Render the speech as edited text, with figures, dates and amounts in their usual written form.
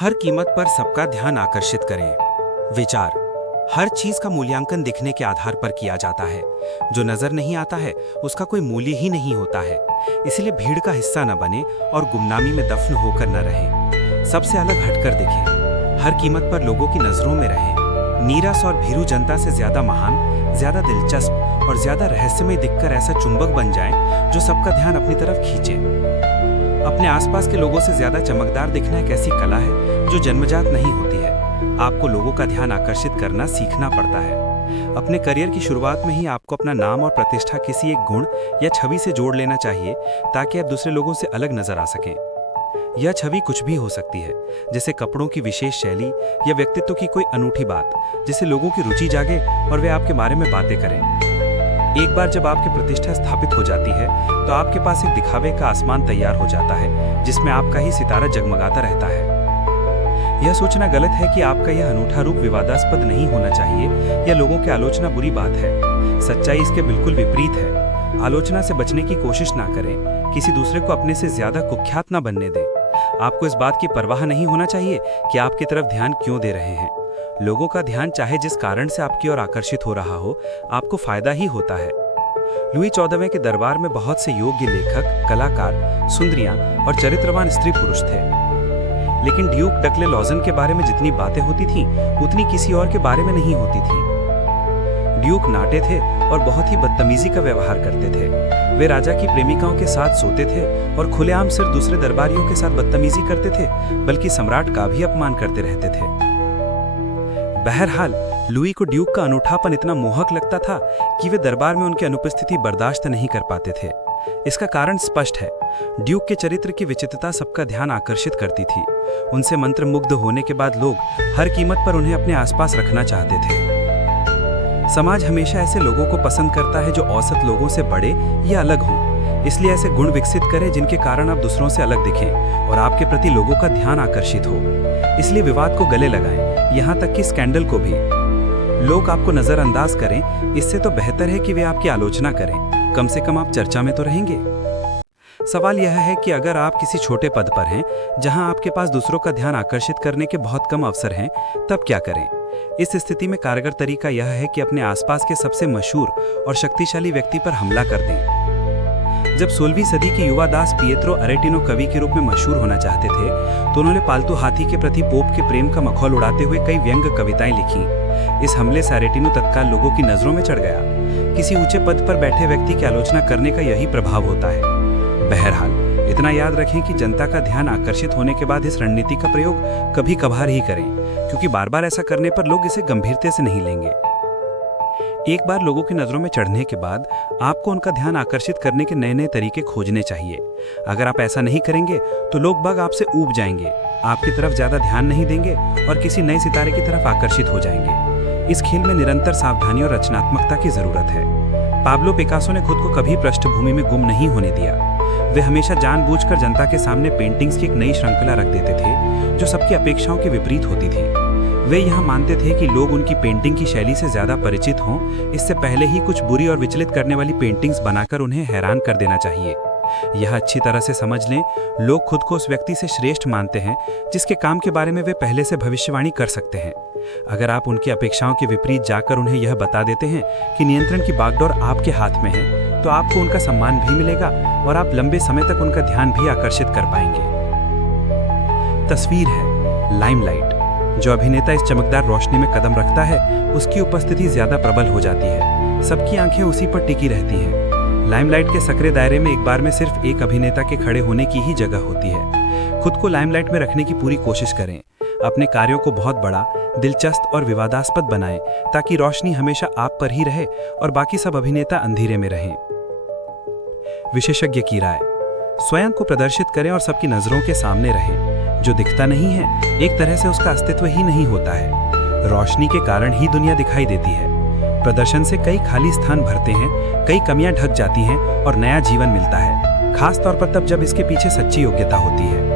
हर कीमत पर सबका ध्यान आकर्षित करें। विचार। हर चीज का मूल्यांकन दिखने के आधार पर किया जाता है। जो नजर नहीं आता है उसका कोई मूल्य ही नहीं होता है। इसलिए भीड़ का हिस्सा न बने और गुमनामी में दफन होकर न रहें। सबसे अलग हटकर दिखें। हर कीमत पर लोगों की नजरों में रहें। नीरस और भीरू जनता से ज्यादा महान, ज्यादा दिलचस्प और ज्यादा रहस्यमय दिखकर ऐसा चुंबक बन जाएं जो सबका ध्यान अपनी तरफ खींचे। अपने आसपास के लोगों से ज्यादा चमकदार दिखना एक ऐसी कला है जो जन्मजात नहीं होती है। आपको लोगों का ध्यान आकर्षित करना सीखना पड़ता है। अपने करियर की शुरुआत में ही आपको अपना नाम और प्रतिष्ठा किसी एक गुण या छवि से जोड़ लेना चाहिए ताकि आप दूसरे लोगों से अलग नजर आ सकें। यह छवि कुछ भी हो सकती है, जैसे कपड़ों की विशेष शैली या व्यक्तित्व की कोई अनूठी बात, जिससे लोगों की रुचि जागे और वे आपके बारे में बातें करें। एक बार जब आपकी प्रतिष्ठा स्थापित हो जाती है तो आपके पास एक दिखावे का आसमान तैयार हो जाता है जिसमें आपका ही सितारा जगमगाता रहता है। यह सोचना गलत है कि आपका यह अनूठा रूप विवादास्पद नहीं होना चाहिए या लोगों की आलोचना बुरी बात है। सच्चाई इसके बिल्कुल विपरीत है। आलोचना से बचने की कोशिश ना करें, किसी दूसरे को अपने से ज्यादा कुख्यात ना बनने दें। आपको इस बात की परवाह नहीं होना चाहिए कि आपकी तरफ ध्यान क्यों दे रहे हैं। लोगों का ध्यान चाहे जिस कारण से आपकी ओर आकर्षित हो रहा हो, आपको फायदा ही होता है। लुई 14वें के दरबार में बहुत से योग्य लेखक, कलाकार, सुंदरियां और चरित्रवान स्त्री पुरुष थे, लेकिन ड्यूक डकले लॉजन के बारे में जितनी बातें होती थीं, उतनी किसी और के बारे में नहीं होती थीं। ड्यूक नाटे थे और बहुत ही बदतमीजी का व्यवहार करते थे। वे राजा की प्रेमिकाओं के साथ सोते थे और खुलेआम सिर्फ दूसरे दरबारियों के साथ बदतमीजी करते थे, बल्कि सम्राट का भी अपमान करते रहते थे। बहरहाल लुई को ड्यूक का अनूठापन इतना मोहक लगता था कि वे दरबार में उनकी अनुपस्थिति बर्दाश्त नहीं कर पाते थे। इसका कारण स्पष्ट है। ड्यूक के चरित्र की विचित्रता सबका ध्यान आकर्षित करती थी। उनसे मंत्रमुग्ध होने के बाद लोग हर कीमत पर उन्हें अपने आसपास रखना चाहते थे। समाज हमेशा ऐसे लोगों को पसंद करता है जो औसत लोगों से बड़े या अलग हों। इसलिए ऐसे गुण विकसित करें जिनके कारण आप दूसरों से अलग दिखें और आपके प्रति लोगों का ध्यान आकर्षित हो। इसलिए विवाद को गले लगाएं, यहाँ तक कि स्कैंडल को भी। लोग आपको नजरअंदाज करें, इससे तो बेहतर है कि वे आपकी आलोचना करें। कम से कम आप चर्चा में तो रहेंगे। सवाल यह है कि अगर आप किसी छोटे पद पर हैं जहां आपके पास दूसरों का ध्यान आकर्षित करने के बहुत कम अवसर हैं, तब क्या करें? इस स्थिति में कारगर तरीका यह है कि अपने आसपास के सबसे मशहूर और शक्तिशाली व्यक्ति पर हमला कर दें। जब 16वीं सदी के युवा दास पिएत्रो अरेटिनो कवि के रूप में मशहूर होना चाहते थे, तो उन्होंने पालतू हाथी के प्रति पोप के प्रेम का मखौल उड़ाते हुए कई व्यंग्य कविताएं लिखी। इस हमले से अरेटिनो तत्काल लोगों की नजरों में चढ़ गया। किसी ऊंचे पद पर बैठे व्यक्ति की आलोचना करने का यही प्रभाव होता है। बहरहाल इतना याद रखें कि जनता का ध्यान आकर्षित होने के बाद इस रणनीति का प्रयोग कभी कभार ही करें, क्योंकि बार बार ऐसा करने पर लोग इसे गंभीरता से नहीं लेंगे। एक बार लोगों की नजरों में चढ़ने के बाद आपको उनका ध्यान आकर्षित करने के नए नए तरीके खोजने चाहिए। अगर आप ऐसा नहीं करेंगे तो लोग बाग आपसे ऊब जाएंगे, आपकी तरफ ज्यादा ध्यान नहीं देंगे और किसी नए सितारे की तरफ आकर्षित हो जाएंगे। इस खेल में निरंतर सावधानी और रचनात्मकता की जरूरत है। पाब्लो पिकासो ने खुद को कभी पृष्ठभूमि में गुम नहीं होने दिया। वे हमेशा जानबूझकर जनता के सामने पेंटिंग्स की एक नई श्रृंखला रख देते थे जो सबकी अपेक्षाओं के विपरीत होती थी। वे यह मानते थे कि लोग उनकी पेंटिंग की शैली से ज्यादा परिचित हों, इससे पहले ही कुछ बुरी और विचलित करने वाली पेंटिंग्स बनाकर उन्हें हैरान कर देना चाहिए। यह अच्छी तरह से समझ लें, लोग खुद को उस व्यक्ति से श्रेष्ठ मानते हैं जिसके काम के बारे में वे पहले से भविष्यवाणी कर सकते हैं। अगर आप उनकी अपेक्षाओं के विपरीत जाकर उन्हें यह बता देते हैं कि नियंत्रण की बागडोर आपके हाथ में है, तो आपको उनका सम्मान भी मिलेगा और आप लंबे समय तक उनका ध्यान भी आकर्षित कर पाएंगे। तस्वीर है लाइमलाइट। जो अभिनेता इस चमकदार रोशनी में कदम रखता है, उसकी उपस्थिति ज्यादा प्रबल हो जाती है। सबकी आंखें उसी पर टिकी रहती हैं। लाइमलाइट के सकरे दायरे में एक बार में सिर्फ एक अभिनेता के खड़े होने की ही जगह होती है। खुद को लाइमलाइट में रखने की पूरी कोशिश करें। अपने कार्यों को बहुत बड़ा, दिलचस्प और विवादास्पद बनाएं ताकि रोशनी हमेशा आप पर ही रहे और बाकी सब अभिनेता अंधेरे में रहें। विशेषज्ञ की राय। स्वयं को प्रदर्शित करें और सबकी नजरों के सामने रहें। जो दिखता नहीं है, एक तरह से उसका अस्तित्व ही नहीं होता है। रोशनी के कारण ही दुनिया दिखाई देती है। प्रदर्शन से कई खाली स्थान भरते हैं, कई कमियां ढक जाती हैं और नया जीवन मिलता है, खास तौर पर तब जब इसके पीछे सच्ची योग्यता होती है।